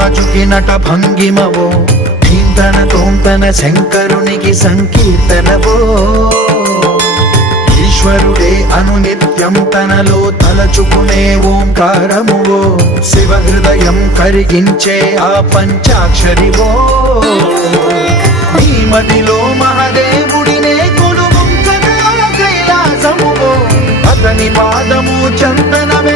రాజుకి నట భంగిమవో, ధీంతన తోంతన శంకరునికి సంకీర్తనవో. ఈశ్వరుడే అనునిత్యం తనలో తలచుకునే ఓంకారమువో, శివ హృదయం కరిగించే ఆ పంచాక్షరివో. నీ మదిలో మహాదేవుడినే కొలువుంచగా కైలాసమువో, అతని పాదము చందనమే